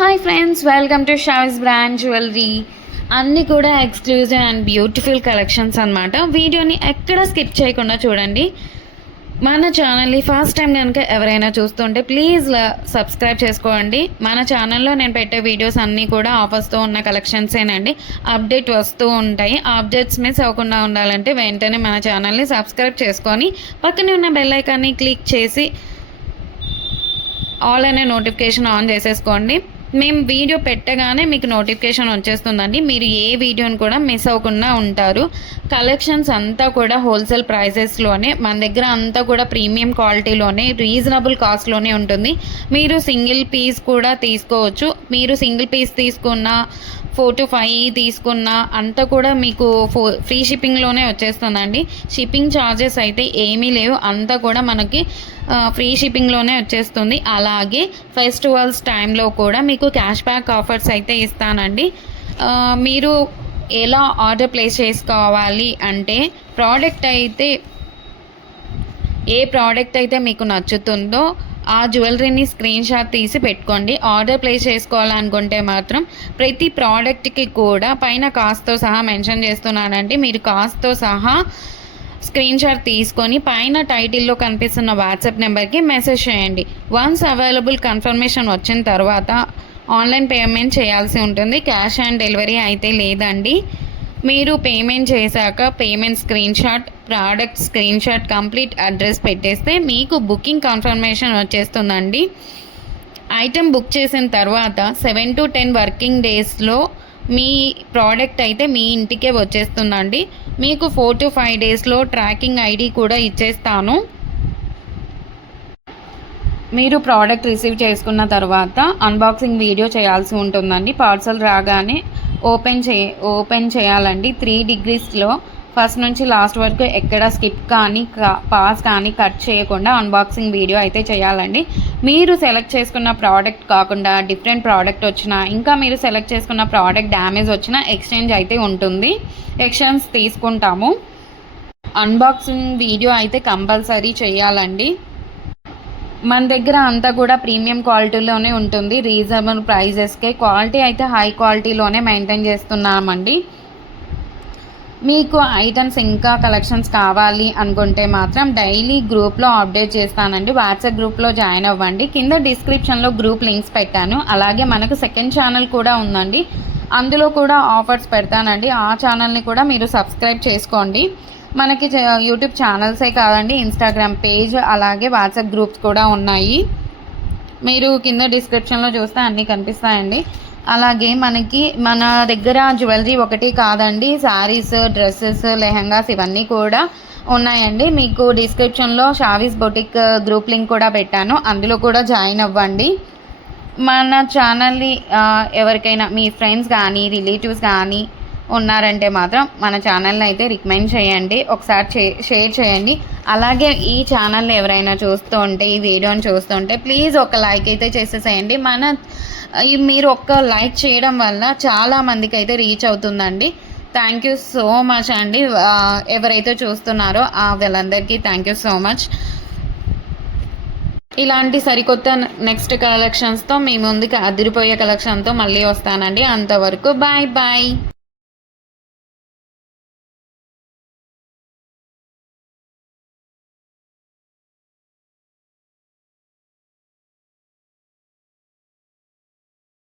Hi friends, welcome to షావిస్ brand jewellery. అన్నీ కూడా ఎక్స్క్లూజివ్ అండ్ బ్యూటిఫుల్ కలెక్షన్స్ అనమాట. వీడియోని ఎక్కడ స్కిప్ చేయకుండా చూడండి. మన ఛానల్ని ఫస్ట్ టైం కనుక ఎవరైనా చూస్తుంటే ప్లీజ్ సబ్స్క్రైబ్ చేసుకోండి. మన ఛానల్లో నేను పెట్టే వీడియోస్ అన్నీ కూడా ఆఫర్స్తో ఉన్న కలెక్షన్సేనండి. అప్డేట్ వస్తూ ఉంటాయి. అప్డేట్స్ మిస్ అవ్వకుండా ఉండాలంటే వెంటనే మన ఛానల్ని సబ్స్క్రైబ్ చేసుకొని పక్కనే ఉన్న బెల్ ఐకాన్ని క్లిక్ చేసి ఆల్ అనే నోటిఫికేషన్ ఆన్ చేసేసుకోండి. మేము వీడియో పెట్టగానే మీకు నోటిఫికేషన్ వచ్చేస్తుందండి. మీరు ఏ వీడియోని కూడా మిస్ అవ్వకుండా ఉంటారు. కలెక్షన్స్ అంతా కూడా హోల్సేల్ ప్రైసెస్లోనే, మన దగ్గర అంతా కూడా ప్రీమియం క్వాలిటీలోనే, రీజనబుల్ కాస్ట్లోనే ఉంటుంది. మీరు సింగిల్ పీస్ కూడా తీసుకోవచ్చు. మీరు సింగిల్ పీస్ తీసుకున్న 4 to 5 తీసుకున్న అంతా కూడా మీకు ఫ్రీ షిప్పింగ్లోనే వచ్చేస్తుందండి. షిప్పింగ్ ఛార్జెస్ అయితే ఏమీ లేవు, అంతా కూడా మనకి ఫ్రీ షిప్పింగ్లోనే వచ్చేస్తుంది. అలాగే ఫెస్టివల్స్ టైంలో కూడా మీకు క్యాష్ బ్యాక్ ఆఫర్స్ అయితే ఇస్తానండి. మీరు ఎలా ఆర్డర్ ప్లేస్ చేసుకోవాలి అంటే, ఏ ప్రోడక్ట్ అయితే మీకు నచ్చుతుందో ఆ జ్యువెలరీని స్క్రీన్ షాట్ తీసి పెట్టుకోండి. ఆర్డర్ ప్లేస్ చేసుకోవాలనుకుంటే మాత్రం ప్రతి ప్రోడక్ట్కి కూడా పైన కాస్ట్తో సహా మెన్షన్ చేస్తున్నానండి. మీరు కాస్ట్తో సహా స్క్రీన్ షాట్ తీసుకొని పైన టైటిల్లో కనిపిస్తున్న వాట్సాప్ నెంబర్కి మెసేజ్ చేయండి. వన్స్ అవైలబుల్ కన్ఫర్మేషన్ వచ్చిన తర్వాత ఆన్లైన్ పేమెంట్ చేయాల్సి ఉంటుంది. క్యాష్ ఆన్ డెలివరీ అయితే లేదండి. మీరు పేమెంట్ చేశాక payment screen shot, product screen shot, complete address పెట్టేస్తే మీకు బుకింగ్ కన్ఫర్మేషన్ వచ్చేస్తుందండి. ఐటెం బుక్ చేసిన తర్వాత 7 to 10 వర్కింగ్ డేస్లో మీ ప్రోడక్ట్ అయితే మీ ఇంటికే వచ్చేస్తుందండి. మీకు 4 to 5 డేస్లో ట్రాకింగ్ ఐడి కూడా ఇచ్చేస్తాను. మీరు ప్రోడక్ట్ రిసీవ్ చేసుకున్న తర్వాత అన్బాక్సింగ్ వీడియో చేయాల్సి ఉంటుందండి. పార్సల్ రాగానే ఓపెన్ చేయాలండి. 3 degreesలో ఫస్ట్ నుంచి లాస్ట్ వరకు ఎక్కడ స్కిప్ కానీ పాస్ కానీ కట్ చేయకుండా అన్బాక్సింగ్ వీడియో అయితే చేయాలండి. మీరు సెలెక్ట్ చేసుకున్న ప్రోడక్ట్ కాకుండా డిఫరెంట్ ప్రోడక్ట్ వచ్చినా, ఇంకా మీరు సెలెక్ట్ చేసుకున్న ప్రోడక్ట్ డ్యామేజ్ వచ్చినా ఎక్స్చేంజ్ అయితే ఉంటుంది. ఎక్స్చేంజ్ తీసుకుంటాము. అన్బాక్సింగ్ వీడియో అయితే కంపల్సరీ చేయాలండి. మన దగ్గర అంతా కూడా ప్రీమియం క్వాలిటీలోనే ఉంటుంది. రీజనబుల్ ప్రైజెస్కే క్వాలిటీ అయితే హై క్వాలిటీలోనే మెయింటైన్ చేస్తున్నామండి. మీకు ఐటమ్స్ ఇంకా కలెక్షన్స్ కావాలి అనుకుంటే మాత్రం డైలీ గ్రూప్లో అప్డేట్ చేస్తానండి. వాట్సాప్ గ్రూప్లో జాయిన్ అవ్వండి. కింద డిస్క్రిప్షన్లో గ్రూప్ లింక్స్ పెట్టాను. అలాగే మనకు సెకండ్ ఛానల్ కూడా ఉందండి, అందులో కూడా ఆఫర్స్ పెడతానండి. ఆ ఛానల్ని కూడా మీరు సబ్స్క్రైబ్ చేసుకోండి. మనకి యూట్యూబ్ ఛానల్సే కాదండి, ఇన్స్టాగ్రామ్ పేజ్ అలాగే వాట్సాప్ గ్రూప్స్ కూడా ఉన్నాయి. మీరు కింద డిస్క్రిప్షన్లో చూస్తే అన్నీ కనిపిస్తాయండి. అలాగే మన దగ్గర జ్యువెలరీ ఒకటి కాదండి, శారీస్, డ్రెస్సెస్, లెహంగాస్ ఇవన్నీ కూడా ఉన్నాయండి. మీకు డిస్క్రిప్షన్లో షావీస్ బొటిక్ గ్రూప్ లింక్ కూడా పెట్టాను, అందులో కూడా జాయిన్ అవ్వండి. మన ఛానల్ని ఎవరికైనా మీ ఫ్రెండ్స్ కానీ రిలేటివ్స్ కానీ ఉన్నారంటే మాత్రం మన ఛానల్ని అయితే రికమెండ్ చేయండి, ఒకసారి షేర్ చేయండి. అలాగే ఈ ఛానల్ని ఎవరైనా చూస్తుంటే, ఈ వీడియోని చూస్తుంటే ప్లీజ్ ఒక లైక్ అయితే చేసేసేయండి. మీరు ఒక్క లైక్ చేయడం వల్ల చాలామందికి అయితే రీచ్ అవుతుందండి. థ్యాంక్ యూ సో మచ్ అండి. ఎవరైతే చూస్తున్నారో వాళ్ళందరికీ థ్యాంక్ యూ సో మచ్. ఇలాంటి సరికొత్త నెక్స్ట్ కలెక్షన్స్తో మీ ముందుకు అదిరిపోయే కలెక్షన్తో మళ్ళీ వస్తానండి. అంతవరకు బాయ్ బాయ్.